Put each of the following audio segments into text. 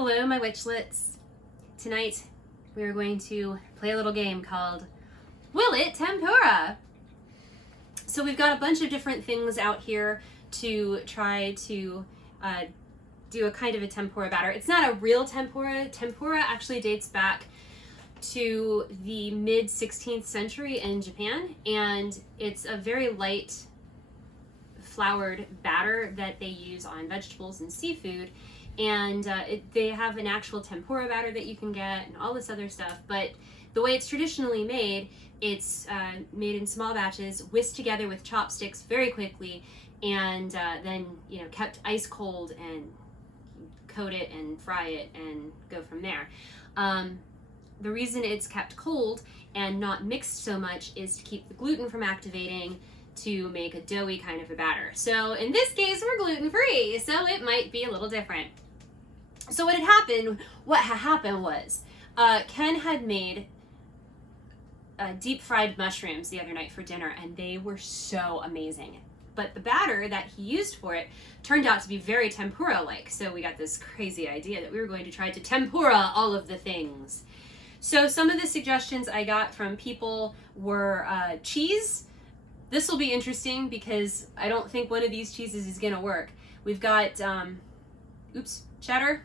Hello, my witchlets. Tonight we are going to play a little game called Will It Tempura? So we've got a bunch of different things out here to try to do a kind of a tempura batter. It's not a real tempura. Tempura actually dates back to the mid 16th century in Japan, and it's a very light floured batter that they use on vegetables and seafood. And they have an actual tempura batter that you can get and all this other stuff. But the way it's traditionally made, it's made in small batches, whisked together with chopsticks very quickly, and then kept ice cold and coat it and fry it and go from there. The reason it's kept cold and not mixed so much is to keep the gluten from activating to make a doughy kind of a batter. So in this case, we're gluten-free, so it might be a little different. So what had happened was Ken had made deep fried mushrooms the other night for dinner, and they were so amazing. But the batter that he used for it turned out to be very tempura-like. So we got this crazy idea that we were going to try to tempura all of the things. So some of the suggestions I got from people were cheese. This will be interesting because I don't think one of these cheeses is gonna work. We've got, cheddar,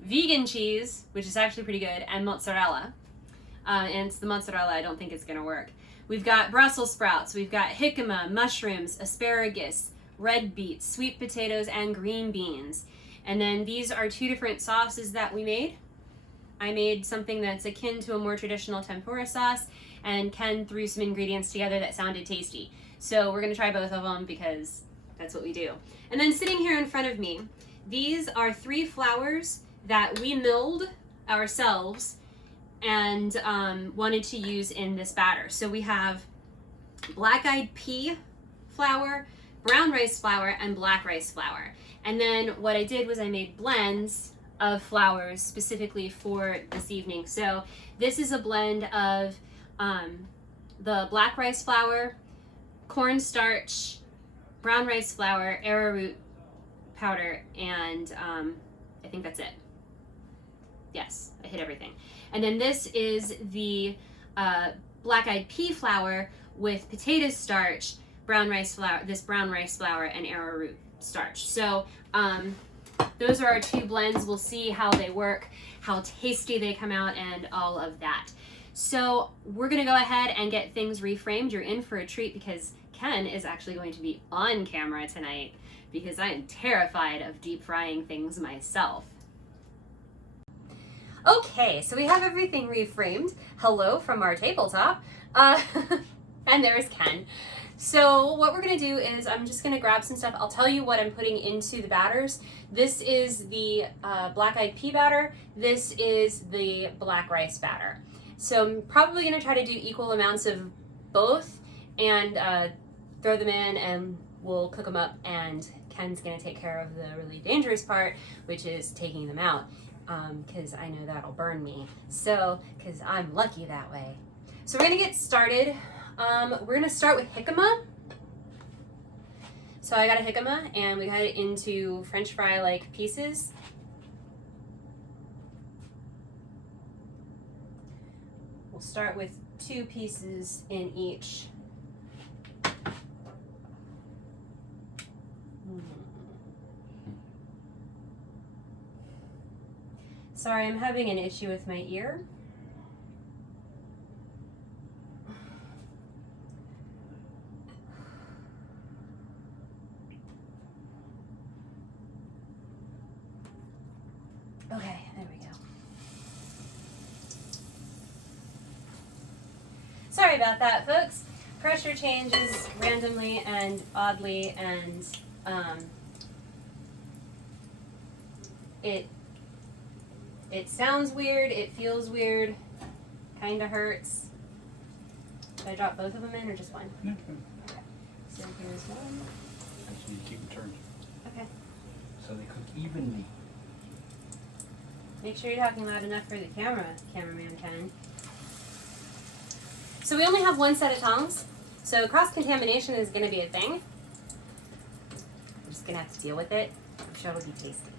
vegan cheese, which is actually pretty good, and mozzarella. And it's the mozzarella I don't think it's gonna work. We've got Brussels sprouts, we've got jicama, mushrooms, asparagus, red beets, sweet potatoes, and green beans. And then these are two different sauces that we made. I made something that's akin to a more traditional tempura sauce, and Ken threw some ingredients together that sounded tasty. So we're gonna try both of them because that's what we do. And then sitting here in front of me, these are 3 flours that we milled ourselves and wanted to use in this batter. So we have black-eyed pea flour, brown rice flour, and black rice flour. And then what I did was I made blends of flours specifically for this evening. So this is a blend of the black rice flour, cornstarch, brown rice flour, arrowroot powder, and I think that's it. Yes, I hit everything. And then this is the black-eyed pea flour with potato starch, brown rice flour, and arrowroot starch. So those are our 2 blends. We'll see how they work, how tasty they come out, and all of that. So we're gonna go ahead and get things reframed. You're in for a treat because Ken is actually going to be on camera tonight because I am terrified of deep frying things myself. Okay, so we have everything reframed. Hello from our tabletop. And there's Ken. So what we're gonna do is I'm just gonna grab some stuff. I'll tell you what I'm putting into the batters. This is the black-eyed pea batter. This is the black rice batter. So I'm probably gonna try to do equal amounts of both and throw them in, and we'll cook them up, and Ken's gonna take care of the really dangerous part, which is taking them out, because I know that'll burn me. So, because I'm lucky that way. So we're gonna get started. We're gonna start with jicama. So I got a jicama, and we got it into French fry-like pieces. We'll start with 2 pieces in each. Sorry, I'm having an issue with my ear. Okay, there we go. Sorry about that, folks. Pressure changes randomly and oddly, and it sounds weird, it feels weird, kind of hurts. Should I drop both of them in or just one? Okay. Okay. So here's one. So you keep them turned. Okay. So they cook evenly. Make sure you're talking loud enough for the cameraman Ken. So we only have one set of tongs, so cross-contamination is going to be a thing. I'm just going to have to deal with it. sure it'll be tasty.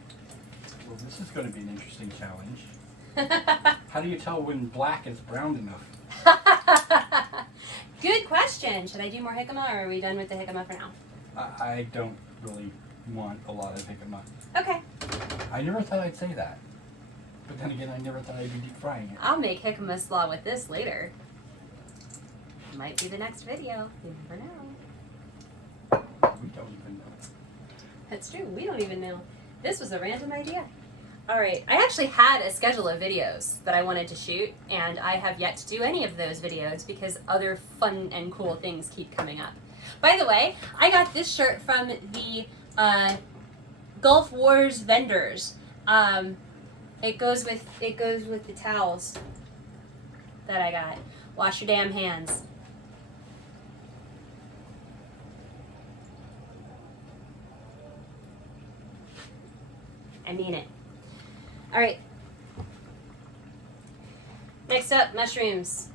Well, this is going to be an interesting challenge. How do you tell when black is browned enough? Good question. Should I do more jicama, or are we done with the jicama for now? I don't really want a lot of jicama. Okay. I never thought I'd say that. But then again, I never thought I'd be deep frying it. I'll make jicama slaw with this later. Might be the next video. You never know. We don't even know. That's true. We don't even know. This was a random idea. All right. I actually had a schedule of videos that I wanted to shoot, and I have yet to do any of those videos because other fun and cool things keep coming up. By the way, I got this shirt from the Gulf Wars vendors. It goes with the towels that I got. Wash your damn hands. I mean it. All right. Next up, mushrooms.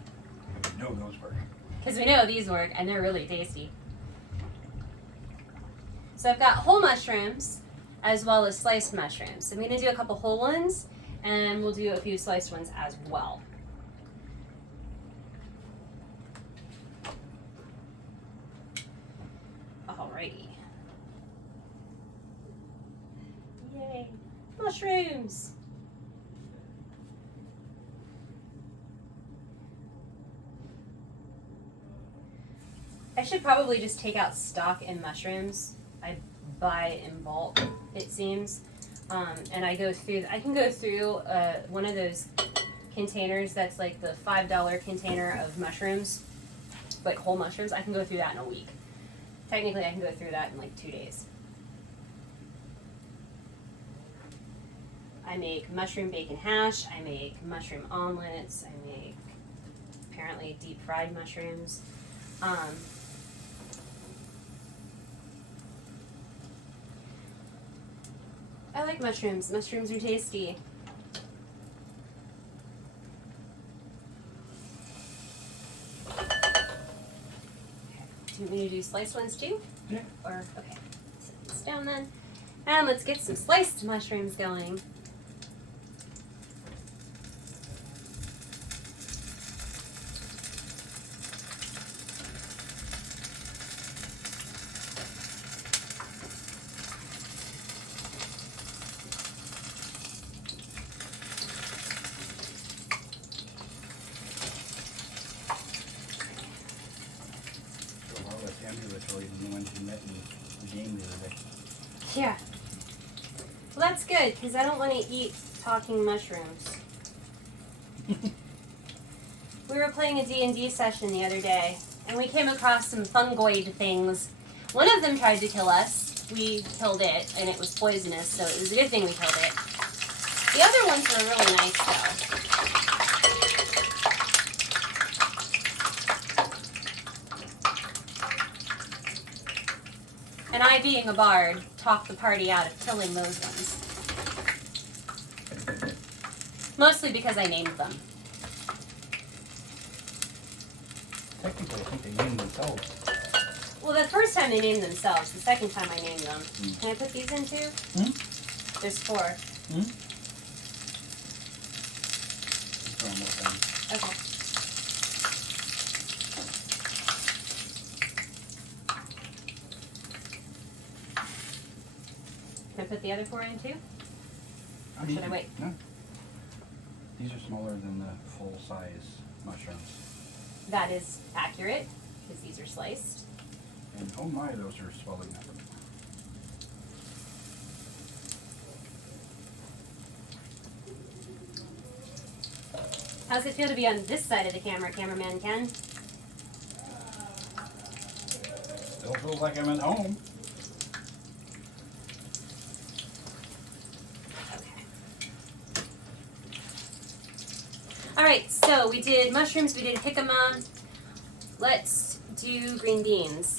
No, those work. Because we know these work, and they're really tasty. So I've got whole mushrooms as well as sliced mushrooms. So I'm going to do a couple whole ones, and we'll do a few sliced ones as well. Alrighty. Yay. Mushrooms! I should probably just take out stock in mushrooms. I buy in bulk, it seems. And I can go through one of those containers that's like the $5 container of mushrooms, like whole mushrooms. I can go through that in a week. Technically, I can go through that in like 2 days. I make mushroom bacon hash. I make mushroom omelets. I make apparently deep fried mushrooms. I like mushrooms. Mushrooms are tasty. Do you want me to do sliced ones too? Yeah. Or, okay, set this down then. And let's get some sliced mushrooms going. Ambulatory than the ones you met in the game the other day. Yeah. Well, that's good, because I don't want to eat talking mushrooms. We were playing a D&D session the other day, and we came across some fungoid things. One of them tried to kill us. We killed it, and it was poisonous, so it was a good thing we killed it. The other ones were really nice, though. And I, being a bard, talked the party out of killing those ones. Mostly because I named them. Technically, I think they named themselves. Well, the first time they named themselves. The second time I named them. Can I put these in too? There's 4. Okay. Can I put the other 4 in too? Or should I wait? No. These are smaller than the full-size mushrooms. That is accurate, because these are sliced. And oh my, those are swelling up. How's it feel to be on this side of the camera, Cameraman Ken? Still feels like I'm at home. Alright, so we did mushrooms, we did jicama. Let's do green beans.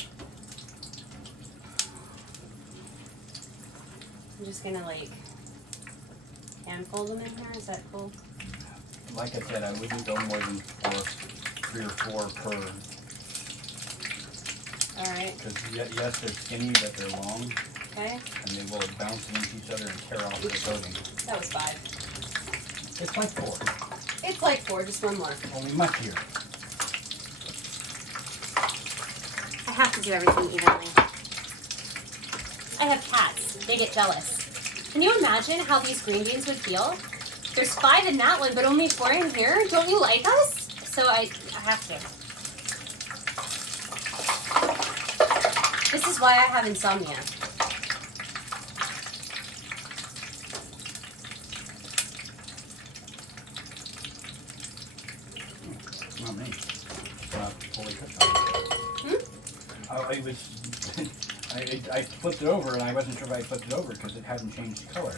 I'm just gonna like handful them in here, is that cool? Like I said, I wouldn't go more than 3 or 4 per. Alright. Because yes, they're skinny, but they're long. Okay. And they will bounce against each other and tear off the coating. That was 5. It's like 4, It's like 4, just one more. only mushier. I have to do everything evenly. I have cats. They get jealous. Can you imagine how these green beans would feel? There's 5 in that one, but only 4 in here. Don't you like us? So I have to. This is why I have insomnia. Not me. It's not fully cooked. I was, I flipped it over and I wasn't sure if I flipped it over because it hadn't changed color.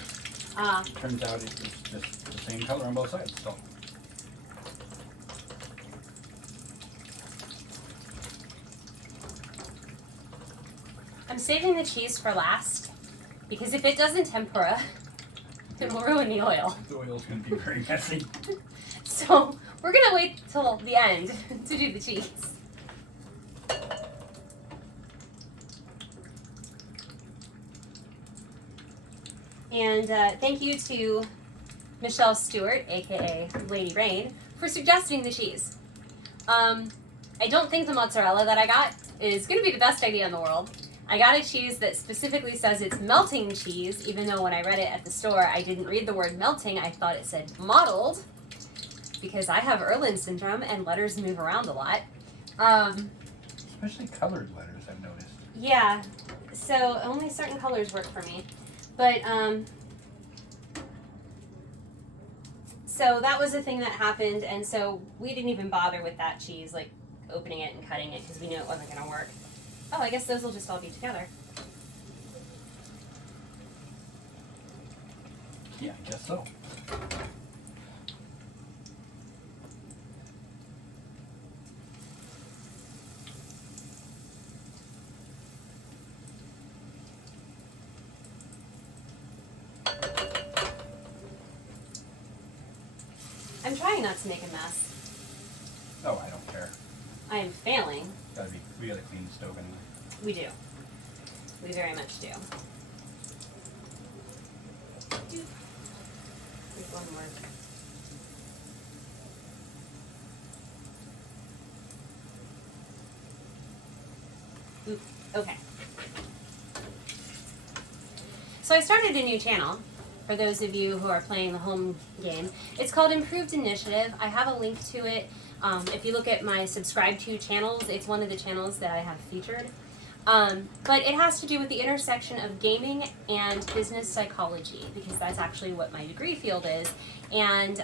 Turns out it's just the same color on both sides. So. I'm saving the cheese for last because if it doesn't tempura, it will ruin the oil. The oil's going to be very messy. So we're going to wait till the end to do the cheese. And thank you to Michelle Stewart, aka Lady Rain, for suggesting the cheese. I don't think the mozzarella that I got is going to be the best idea in the world. I got a cheese that specifically says it's melting cheese, even though when I read it at the store, I didn't read the word melting. I thought it said mottled, because I have Erland syndrome and letters move around a lot. Especially colored letters, I've noticed. Yeah, so only certain colors work for me. But, so that was a thing that happened, and so we didn't even bother with that cheese, like opening it and cutting it, because we knew it wasn't going to work. Oh, I guess those will just all be together. Yeah, I guess so. I'm trying not to make a mess. Oh, I don't care. I am failing. We gotta clean the stove anyway. We do. We very much do. There's one more. Oop, okay. So I started a new channel for those of you who are playing the home game. It's called Improved Initiative. I have a link to it. If you look at my subscribe to channels, it's one of the channels that I have featured. But it has to do with the intersection of gaming and business psychology, because that's actually what my degree field is. And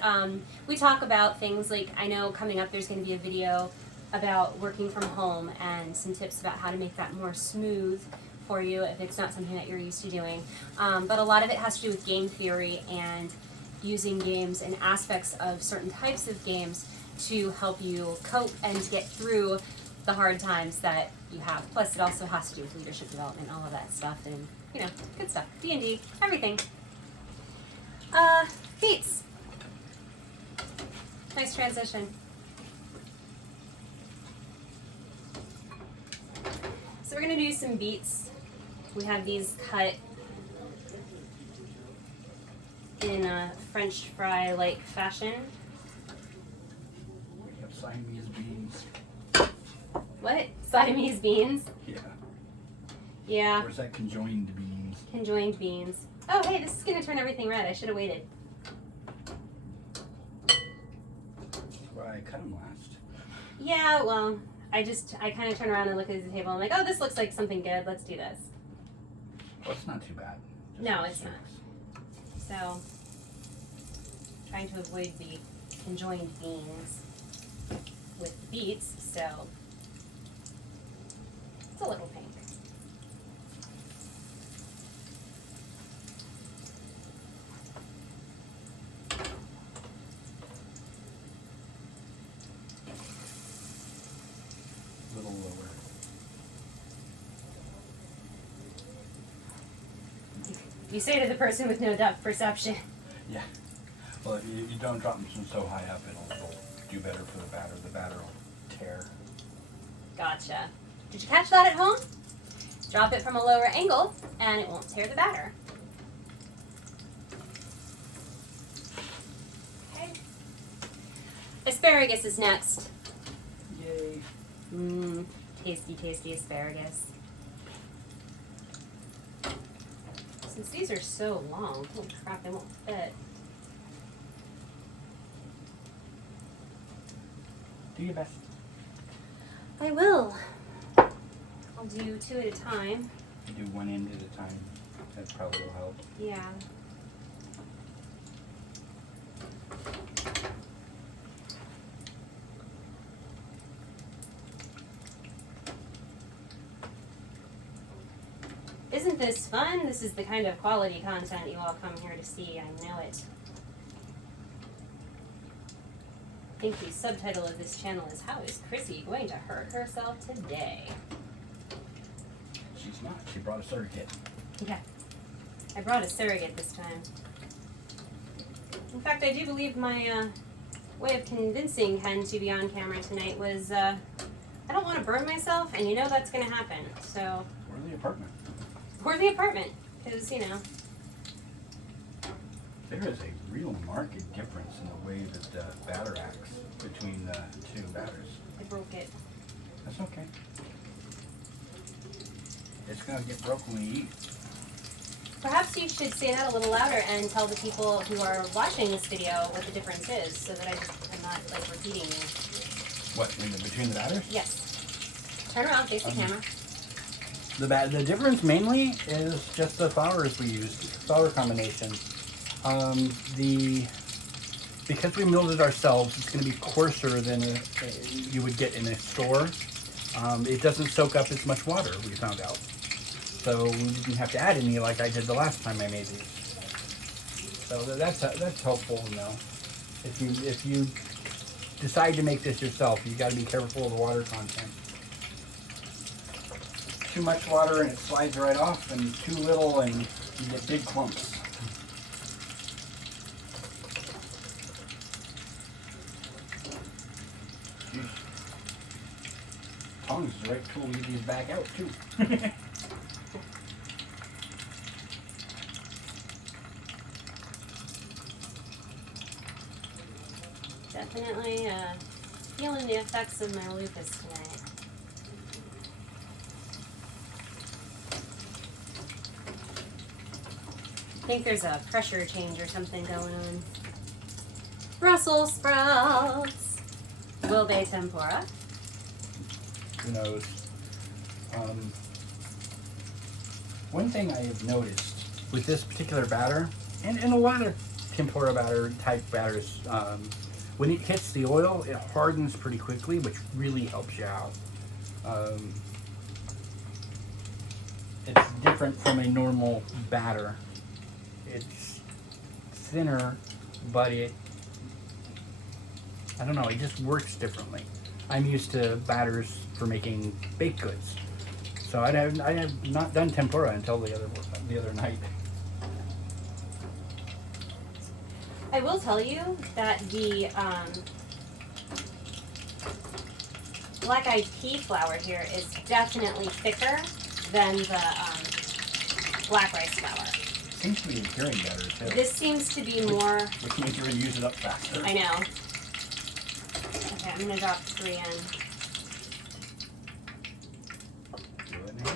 we talk about things like, I know coming up there's going to be a video about working from home and some tips about how to make that more smooth for you if it's not something that you're used to doing. But a lot of it has to do with game theory and using games and aspects of certain types of games to help you cope and get through the hard times that you have. Plus, it also has to do with leadership development, all of that stuff, and, you know, good stuff. D&D, everything. Beets. Nice transition. So we're going to do some beets. We have these cut in a French fry-like fashion. We have Siamese beans. What? Siamese beans? Yeah. Yeah. Or is that conjoined beans? Conjoined beans. Oh, hey, this is going to turn everything red. I should have waited. That's why I cut them last. Yeah, well, I kind of turn around and look at the table. I'm like, oh, this looks like something good. Let's do this. Well, it's not too bad. Just No, like it's not. six. So, trying to avoid the conjoined beans with the beets, so it's a little pink. A little lower. You say to the person with no depth perception. Yeah. Well, if you don't drop them so high up, it'll do better for the batter. The batter will tear. Gotcha. Did you catch that at home? Drop it from a lower angle and it won't tear the batter. Okay. Asparagus is next. Yay. Mmm, tasty, tasty asparagus. Since these are so long, holy crap, they won't fit. Do your best. I will. I'll do 2 at a time. You do one end at a time. That probably will help. Yeah. Isn't this fun? This is the kind of quality content you all come here to see. I know it. I think the subtitle of this channel is How is Chrissy Going to Hurt Herself Today? She's not. She brought a surrogate. Yeah. I brought a surrogate this time. In fact, I do believe my way of convincing Ken to be on camera tonight was I don't want to burn myself, and you know that's going to happen. So. Or the apartment. Or the apartment, because, you know. There is a real marked difference in the way that the batter acts between the two batters. I broke it. That's okay. It's going to get broken when you eat. Perhaps you should say that a little louder and tell the people who are watching this video what the difference is, so that I'm not, like, repeating you. What, between the batters? Yes. Turn around, face the camera. The difference mainly is just the flours we used, flour combination. Because we milled it ourselves, it's going to be coarser than you would get in a store. It doesn't soak up as much water, we found out. So we didn't have to add any like I did the last time I made these. So that's helpful to know. If you decide to make this yourself, you got to be careful of the water content. Too much water and it slides right off, and too little and you get big clumps. Jeez. Tongs is the right tool to get these back out too. Definitely feeling the effects of my lupus tonight. I think there's a pressure change or something going on. Brussels sprouts. Will they tempura? Who knows? One thing I have noticed with this particular batter, and a lot of tempura batter type batters, when it hits the oil, it hardens pretty quickly, which really helps you out. It's different from a normal batter. It's thinner, but I don't know, it just works differently. I'm used to batters for making baked goods. So I have not done tempura until the other night. I will tell you that the black-eyed pea flour here is definitely thicker than the black rice flour. Seems to be adhering better too. This seems to be more. Which means you're going to use it up faster. I know. Okay, I'm going to drop 3 in. Do it now.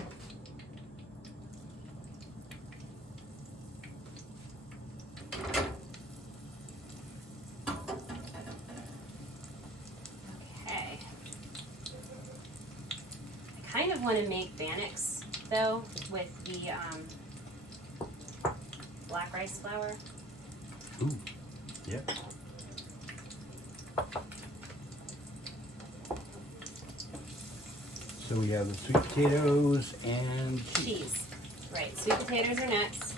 Okay. I kind of want to make bannocks though with the black rice flour. Ooh, yep. So we have the sweet potatoes and Cheese. Right, sweet potatoes are next.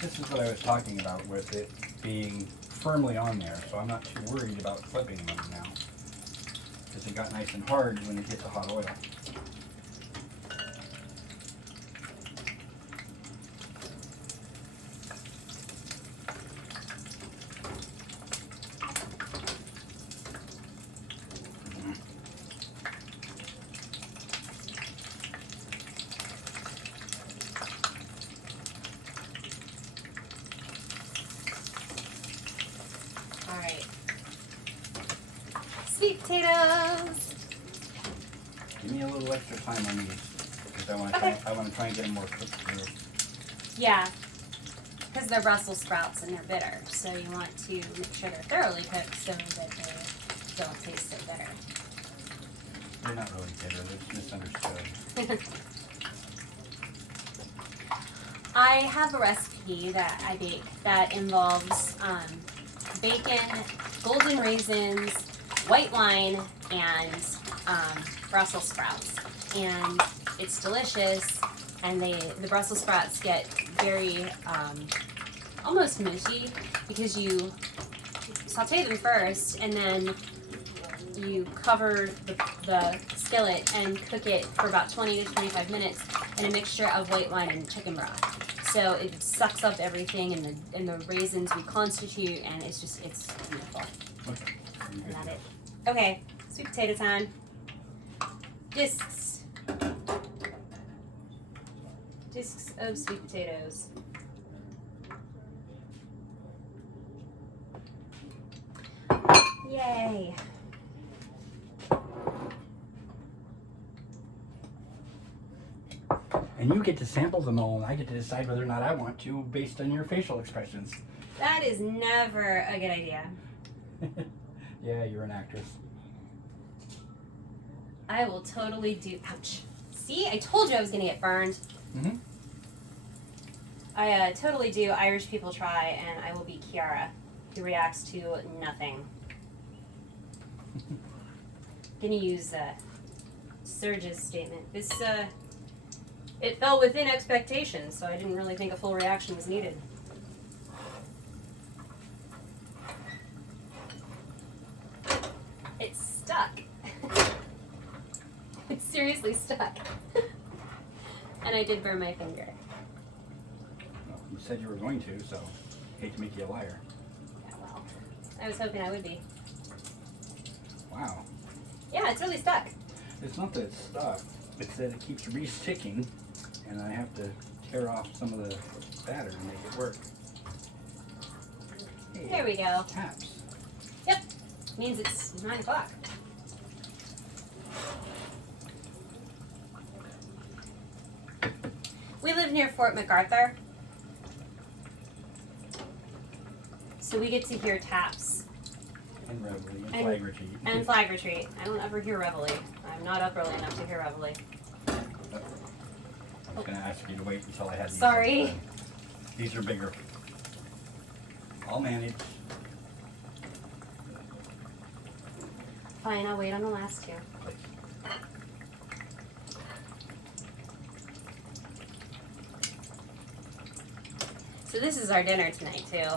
This is what I was talking about with it being firmly on there, so I'm not too worried about flipping them now. Because it got nice and hard when it hit the hot oil. Give me a little extra time on these because I want to try and get them more cooked through. Yeah, because they're Brussels sprouts and they're bitter, so you want to make sure they're thoroughly cooked so that they don't taste so bitter. They're not really bitter, they're misunderstood. I have a recipe that I bake that involves bacon, golden raisins, white wine, and Brussels sprouts. And it's delicious, and the Brussels sprouts get very almost mushy because you saute them first and then you cover the skillet and cook it for about 20 to 25 minutes in a mixture of white wine and chicken broth. So it sucks up everything and the raisins reconstitute, and it's beautiful. Okay. And that's it. Okay, sweet potato time. Discs of sweet potatoes. Yay. And you get to sample them all, and I get to decide whether or not I want to based on your facial expressions. That is never a good idea. Yeah, you're an actress. I will totally do. Ouch. See, I told you I was going to get burned. Mm-hmm. I totally do Irish People Try, and I will be Kiara, who reacts to nothing. Gonna use Serge's statement. It fell within expectations, so I didn't really think a full reaction was needed. It's stuck. It's seriously stuck. And I did burn my finger. Well, you said you were going to, so hate to make you a liar. Yeah, well, I was hoping I would be. Wow. Yeah, it's really stuck. It's not that it's stuck, it's that it keeps re-sticking, and I have to tear off some of the batter to make it work. Hey, There we go. taps. Yep. Means it's 9 o'clock. We live near Fort MacArthur, so we get to hear taps And reveille, and flag retreat. and flag retreat. I don't ever hear reveille. I'm not up early enough to hear reveille. I was going to ask you to wait until I had these. Sorry. done. These are bigger. I'll manage. Fine, I'll wait on the last two. So this is our dinner tonight too.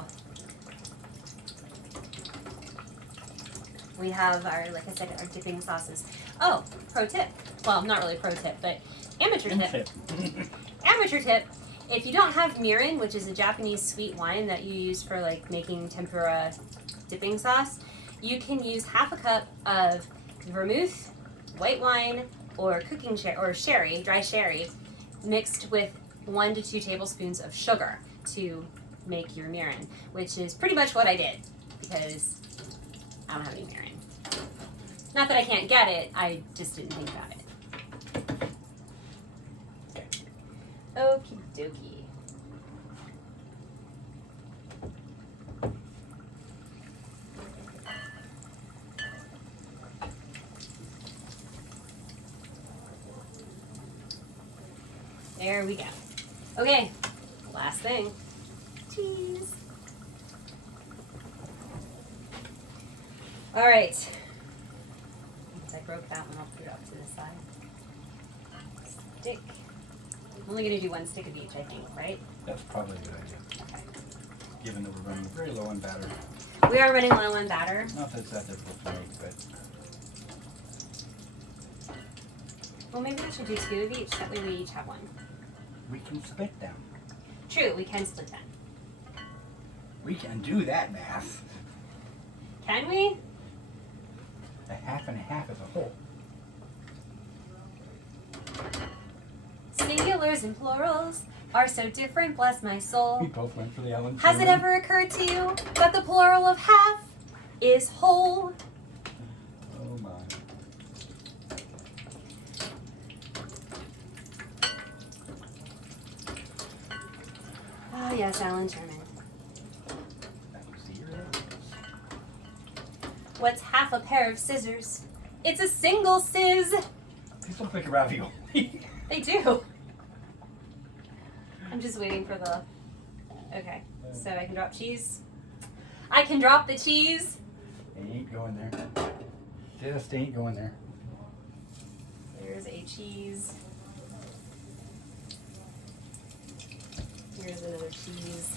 We have our, like I said, our dipping sauces. Oh, pro tip. Well, not really pro tip, but amateur tip. Amateur tip. If you don't have mirin, which is a Japanese sweet wine that you use for like making tempura dipping sauce, you can use half a cup of vermouth, white wine, or cooking sherry, dry sherry, mixed with 1 to 2 tablespoons of sugar to make your mirin, which is pretty much what I did because I don't have any mirin. Not that I can't get it, I just didn't think about it. Okie dokie. There we go. Okay, last thing. Cheese. All right. Since I broke that one, I'll put it up to the side. Stick. I'm only going to do 1 stick of each, I think, right? That's probably a good idea. Okay. Given that we're running very low on batter. We are running low on batter. Not that it's that difficult to make, but Well, maybe we should do 2 of each. That way we each have 1. we can split them. True, we can split them. We can do that math. Can we? A half and a half is a whole. Singulars and plurals are so different, bless my We soul. both went for the Ellen. Has it ever occurred to you that the plural of half is whole? Oh my. yes, Alan Turman. What's half a pair of scissors? It's a single sizz. These look like a ravioli. They do. I'm just waiting for the... Okay, so I can drop cheese. I can drop the cheese. It ain't going there. Just ain't going there. There's a cheese. Here's another cheese.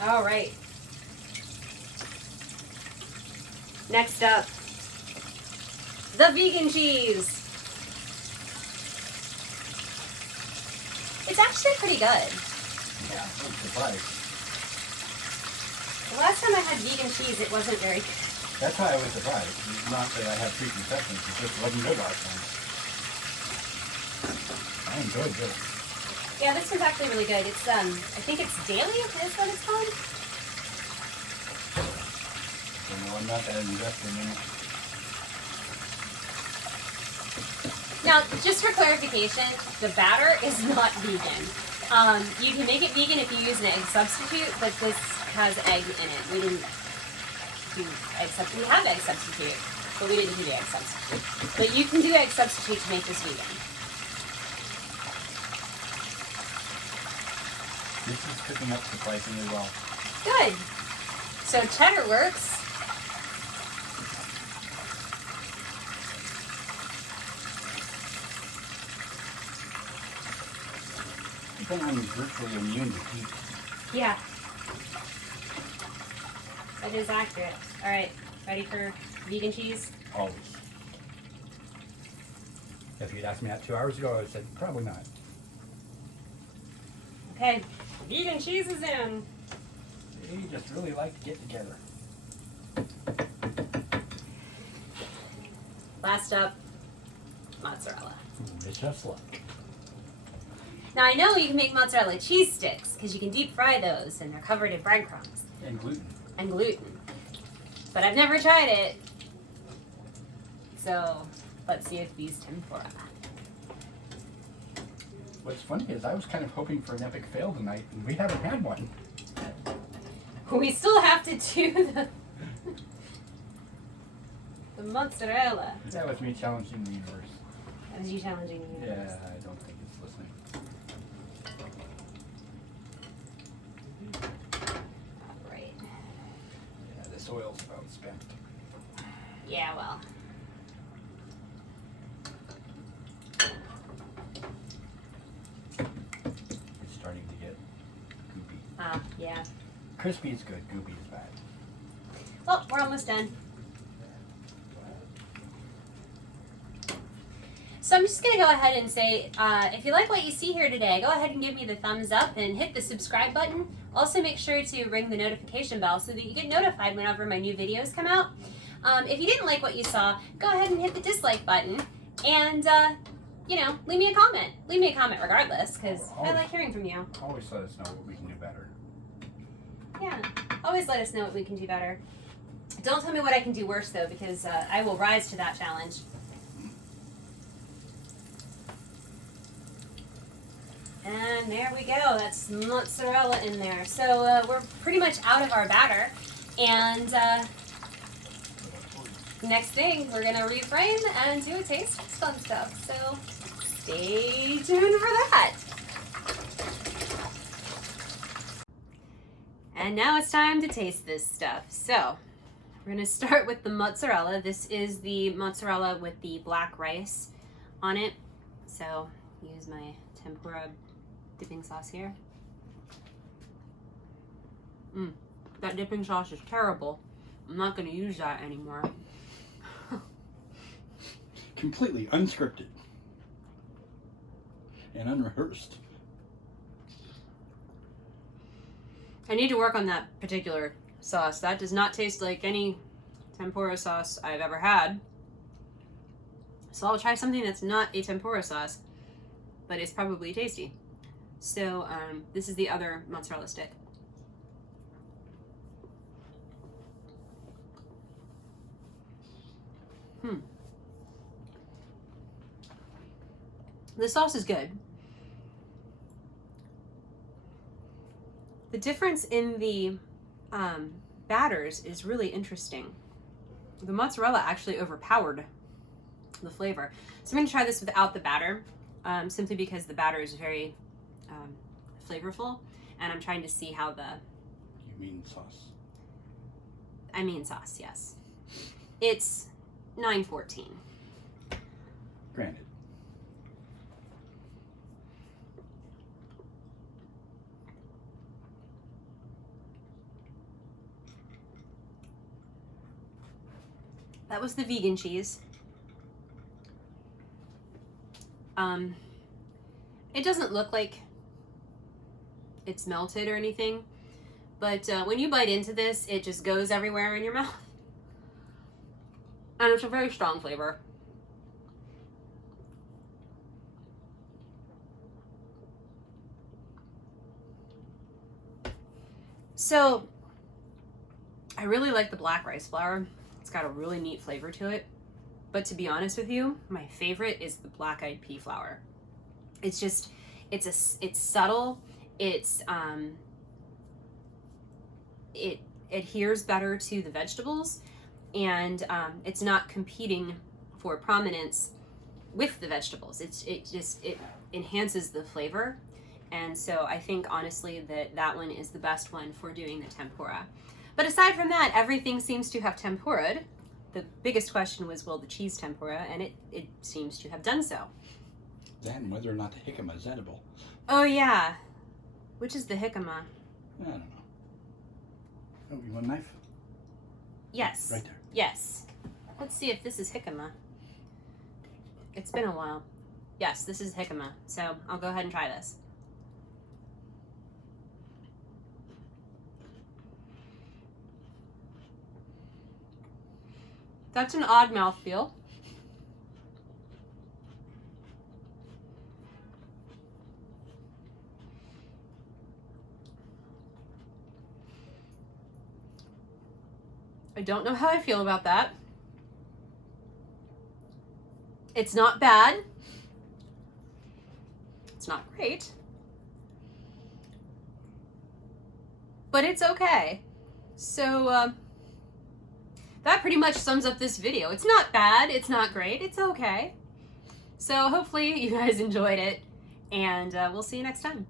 All right. Next up, the vegan cheese. It's actually pretty good. Yeah, I'm surprised. The last time I had vegan cheese, it wasn't very good. That's why I was surprised. It's not that I had preconceptions, it just wasn't good last time. I enjoyed this. Yeah, this one's actually really good. It's I think it's daily is what it's called. You know, I'm not that invested in it. Now, just for clarification, the batter is not vegan. You can make it vegan if you use an egg substitute, but this has egg in it. We didn't do egg substitute. We have egg substitute, but we didn't do the egg substitute. But you can do egg substitute to make this vegan. This is cooking up surprisingly well. Good. So cheddar works. I think I'm virtually immune to heat. Yeah. That is accurate. All right, ready for vegan cheese? Always. If you'd asked me that 2 hours ago, I would have said probably not. Okay, vegan cheese is in. They just really like to get together. Last up, mozzarella. Wish us luck. Now I know you can make mozzarella cheese sticks because you can deep fry those and they're covered in breadcrumbs And gluten. and gluten. But I've never tried it. So let's see if these tempura. What's funny is I was kind of hoping for an epic fail tonight, and we haven't had one. We still have to do the mozzarella. That was me challenging the universe. That was you challenging the universe. Yeah, I don't think it's listening. All right. Yeah, this oil's about spent. Yeah, well. It's starting to get goopy. Yeah. Crispy is good, goopy is bad. Well, we're almost done. So I'm just going to go ahead and say, if you like what you see here today, go ahead and give me the thumbs up and hit the subscribe button. Also make sure to ring the notification bell so that you get notified whenever my new videos come out. If you didn't like what you saw, go ahead and hit the dislike button and, you know, leave me a comment. Leave me a comment regardless, because I like hearing from you. Always let us know what we can do better. Yeah, always let us know what we can do better. Don't tell me what I can do worse, though, because I will rise to that challenge. And there we go. That's mozzarella in there. So we're pretty much out of our batter. And next thing, we're going to reframe and do a taste test on stuff. So stay tuned for that. And now it's time to taste this stuff. So we're going to start with the mozzarella. This is the mozzarella with the black rice on it. So use my tempura dipping sauce here. That dipping sauce is terrible. I'm not going to use that anymore. Completely unscripted. And unrehearsed. I need to work on that particular sauce. That does not taste like any tempura sauce I've ever had. So I'll try something that's not a tempura sauce, but it's probably tasty. So this is the other mozzarella stick. The sauce is good. The difference in the batters is really interesting. The mozzarella actually overpowered the flavor. So I'm going to try this without the batter, simply because the batter is very flavorful, and I'm trying to see how the... You mean sauce? I mean sauce, yes. It's 9:14. Granted. That was the vegan cheese. It doesn't look like it's melted or anything, but when you bite into this, it just goes everywhere in your mouth. And it's a very strong flavor. So, I really like the black rice flour. It's got a really neat flavor to it. But to be honest with you, my favorite is the black-eyed pea flour. It's just, it's subtle. It adheres better to the vegetables, and it's not competing for prominence with the vegetables. It enhances the flavor. And so I think honestly that one is the best one for doing the tempura. But aside from that, everything seems to have tempura'd. The biggest question was, will the cheese tempura? And it seems to have done so. Then whether or not the jicama is edible. Oh yeah. Which is the jicama? I don't know. Oh, you want a knife? Yes. Right there. Yes. Let's see if this is jicama. It's been a while. Yes, this is jicama. So I'll go ahead and try this. That's an odd mouthfeel. I don't know how I feel about that. It's not bad. It's not great. But it's okay. So, that pretty much sums up this video. It's not bad, it's not great, it's okay. So hopefully you guys enjoyed it, and we'll see you next time.